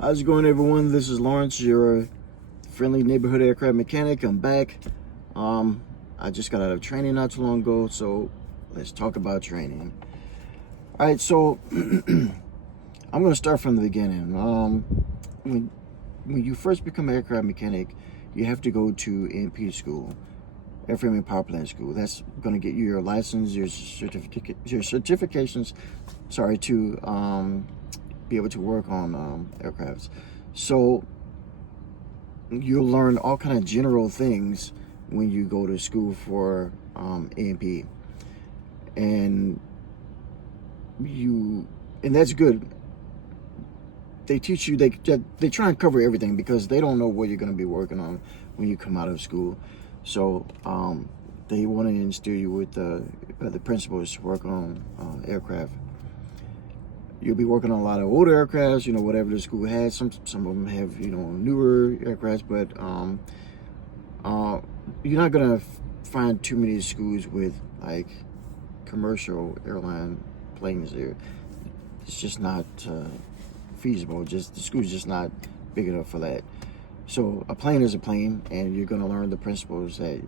How's it going, everyone? This is Lawrence, your friendly neighborhood aircraft mechanic. I'm back. I just got out of training not too long ago, so let's talk about training. All right, so I'm going to start from the beginning. When you first become an aircraft mechanic, you have to go to AMP school, airframe and power plant school. That's going to get you your license, your certifications, to be able to work on aircrafts. So you'll learn all kind of general things when you go to school for AMP, and that's good. They teach you, they try and cover everything because they don't know what you're going to be working on when you come out of school. So they want to instill you with the principles to work on aircraft. You'll be working on a lot of older aircrafts, whatever the school has. Some of them have, newer aircrafts, but you're not gonna find too many schools with like commercial airline planes there. It's just not feasible. The school's just not big enough for that. So a plane is a plane, and you're gonna learn the principles that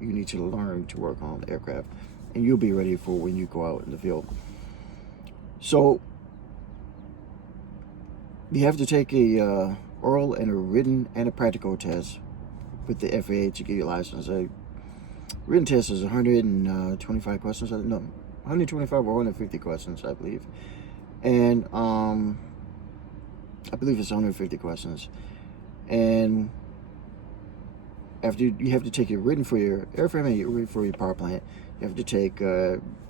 you need to learn to work on aircraft, and you'll be ready for when you go out in the field. So you have to take a oral and a written and a practical test with the FAA to get your license. A written test is 125 questions. No, 125 or 150 questions, I believe. And I believe it's 150 questions. And after you have to take your written for your airframe and your written for your power plant. You have to take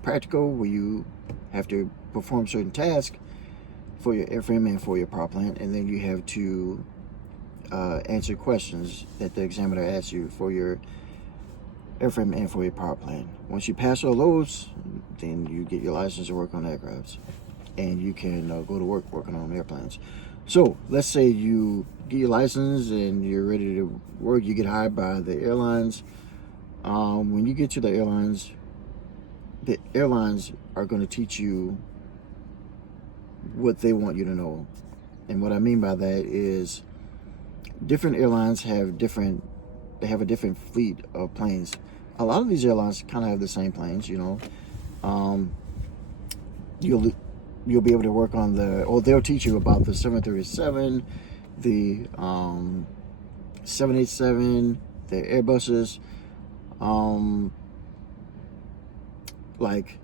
practical, where you have to perform certain tasks for your airframe and for your power plant, and then you have to answer questions that the examiner asks you for your airframe and for your power plant. Once you pass all those, then you get your license to work on aircrafts, and you can go to work working on airplanes. So let's say you get your license and you're ready to work. You get hired by the airlines. When you get to the airlines are going to teach you what they want you to know. And what I mean by that is different airlines have a different fleet of planes. A lot of these airlines kind of have the same planes, you'll be able to work on they'll teach you about the 737, the 787, the Airbuses. Like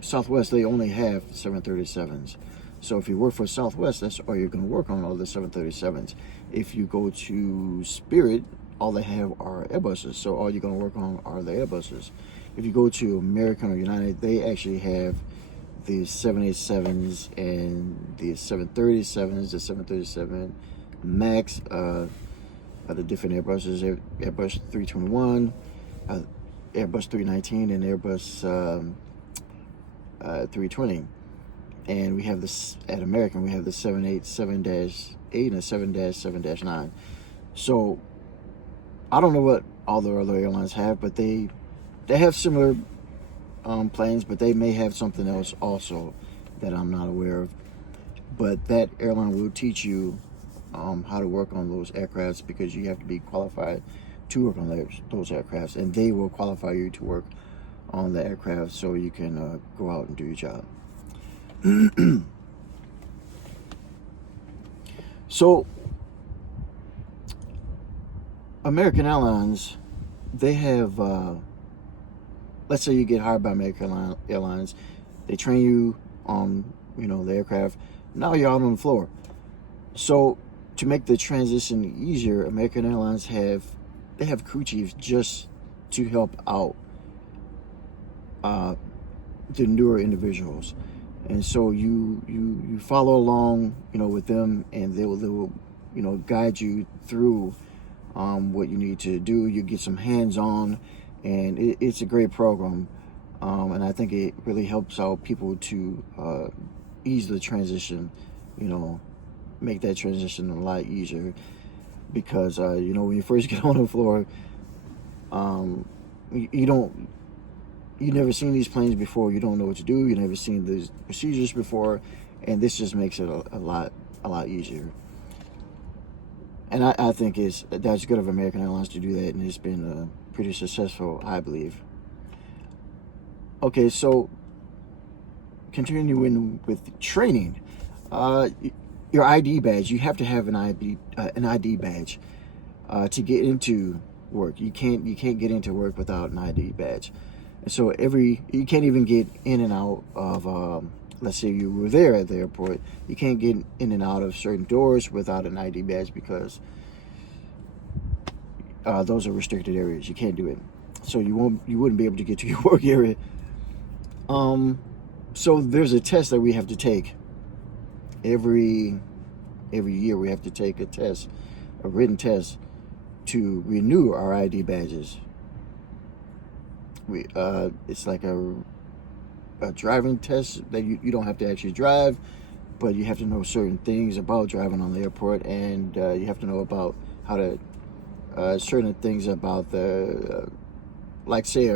Southwest, they only have 737s. So if you work for Southwest, that's all you're going to work on, all the 737s. If you go to Spirit, all they have are Airbuses. So all you're going to work on are the Airbuses. If you go to American or United, they actually have the 787s and the 737s, the 737 MAX, the different Airbuses, Airbus 321, Airbus 319, and Airbus 320. And we have this at American, we have the 787-8 and the 7-7-9. So I don't know what all the other airlines have, but they have similar planes, but they may have something else also that I'm not aware of. But that airline will teach you how to work on those aircrafts, because you have to be qualified to work on those aircrafts, and they will qualify you to work on the aircraft so you can go out and do your job. So American Airlines, they have let's say you get hired by American Airlines. They train you on the aircraft. Now you're out on the floor. So to make the transition easier, American Airlines have crew chiefs just to help out the newer individuals. And so you follow along with them, and they will guide you through what you need to do. You get some hands-on, and it's a great program, and I think it really helps out people to ease the transition, make that transition a lot easier. Because when you first get on the floor, you've never seen these planes before. You don't know what to do. You've never seen these procedures before, and this just makes it a lot a lot easier. And I think that's good of American Airlines to do that, and it's been pretty successful, I believe. Okay, so continuing with training, your ID badge. You have to have an ID badge to get into work. You can't get into work without an ID badge. And so you can't even get in and out of. Let's say you were there at the airport. You can't get in and out of certain doors without an ID badge because those are restricted areas. You can't do it. So you wouldn't be able to get to your work area. So there's a test that we have to take every year. We have to take a written test to renew our ID badges. It's like a driving test that you don't have to actually drive, but you have to know certain things about driving on the airport, and you have to know about how to certain things about the like say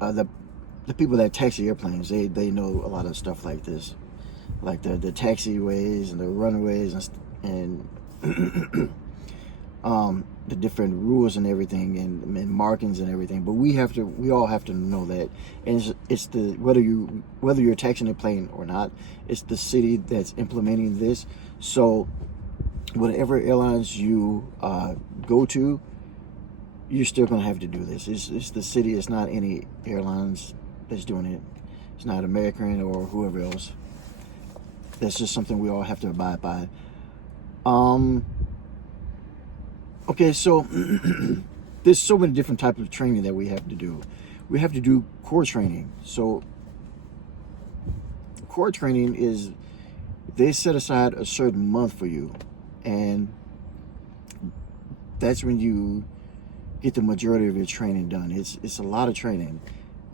the people that taxi airplanes. They know a lot of stuff like this, like the taxiways and the runways and the different rules and everything and markings and everything. But we all have to know that. And it's the whether you're taxiing a plane or not, it's the city that's implementing this. So whatever airlines you go to, you're still going to have to do this. It's the city. It's not any airlines that's doing it. It's not American or whoever else. That's just something we all have to abide by. Okay, so there's so many different types of training that we have to do. We have to do core training. So core training is, they set aside a certain month for you, and that's when you get the majority of your training done. It's a lot of training,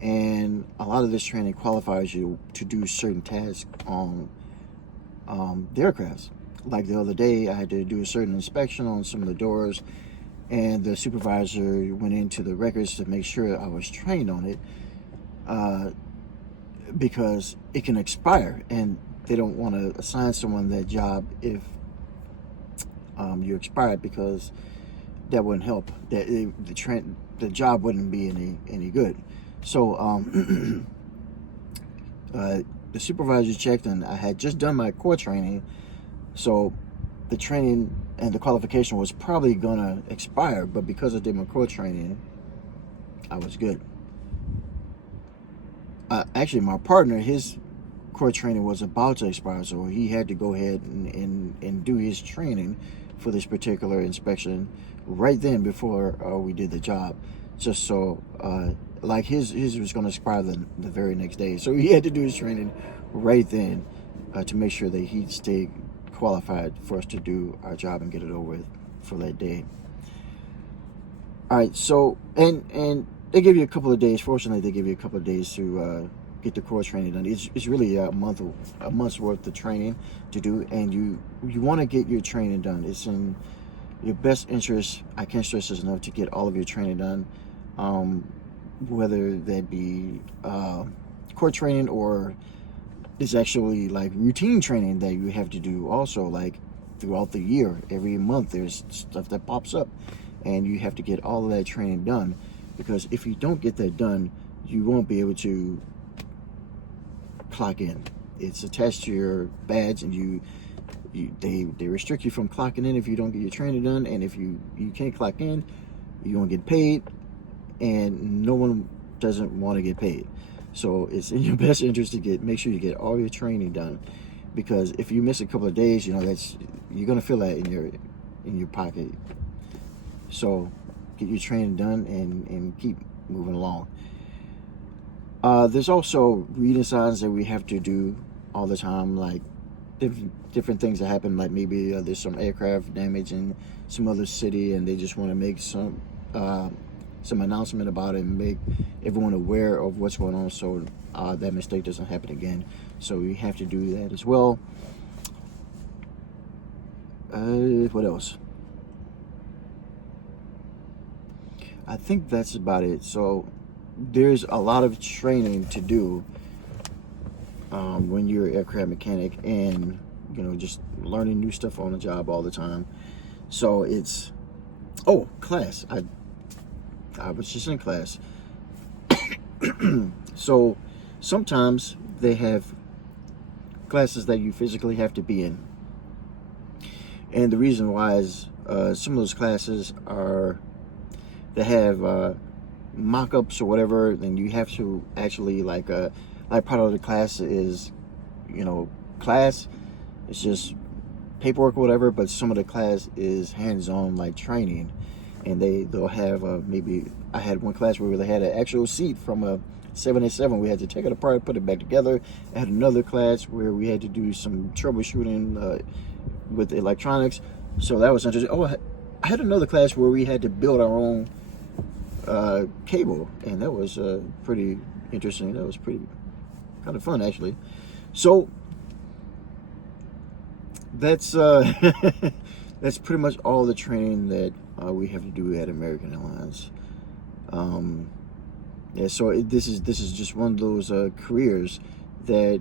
and a lot of this training qualifies you to do certain tasks on the aircrafts. Like the other day, I had to do a certain inspection on some of the doors, and the supervisor went into the records to make sure I was trained on it, because it can expire, and they don't want to assign someone that job if you expired, because that wouldn't help. The job wouldn't be any good. So the supervisor checked, and I had just done my core training. So the training and the qualification was probably gonna expire, but because I did my core training, I was good. Actually, my partner, his core training was about to expire, so he had to go ahead and do his training for this particular inspection right then before we did the job, just so like his was going to expire the very next day, so he had to do his training right then to make sure that he stayed qualified for us to do our job and get it over with for that day. All right, so and they give you a couple of days. Fortunately, they give you a couple of days to get the core training done. It's really a month's worth of training to do, and you want to get your training done. It's in your best interest. I can't stress this enough, to get all of your training done, whether that be core training or it's actually like routine training that you have to do also, like throughout the year. Every month there's stuff that pops up, and you have to get all of that training done, because if you don't get that done, you won't be able to clock in. It's attached to your badge, and they restrict you from clocking in if you don't get your training done. And if you can't clock in, you won't get paid, and no one doesn't want to get paid. So it's in your best interest to make sure you get all your training done, because if you miss a couple of days, you're gonna feel that in your pocket. So get your training done and keep moving along. There's also reading signs that we have to do all the time, like different things that happen, like maybe there's some aircraft damage in some other city, and they just want to make some announcement about it and make everyone aware of what's going on, so that mistake doesn't happen again. So we have to do that as well. What else? I think that's about it. So there's a lot of training to do when you're an aircraft mechanic, and you know, just learning new stuff on the job all the time. So it's, oh, class. I was just in class. So sometimes they have classes that you physically have to be in. And the reason why is some of those classes they have mock-ups or whatever, and you have to actually like part of the class is, you know, class. It's just paperwork or whatever, but some of the class is hands-on, like training. And they'll have maybe, I had one class where they had an actual seat from a 787. We had to take it apart, put it back together. I had another class where we had to do some troubleshooting with electronics. So that was interesting. Oh, I had another class where we had to build our own cable, and that was pretty interesting. That was pretty kind of fun, actually. So that's that's pretty much all the training that we have to do at American Airlines. Yeah, so this is just one of those careers that,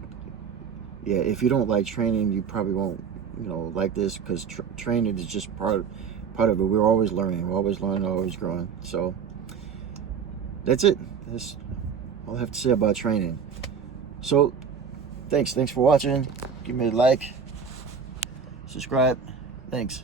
yeah, if you don't like training, you probably won't, you know, like this, because training is just part of it. We're always learning, always growing. So that's it. That's all I have to say about training. So thanks for watching. Give me a like, subscribe. Thanks.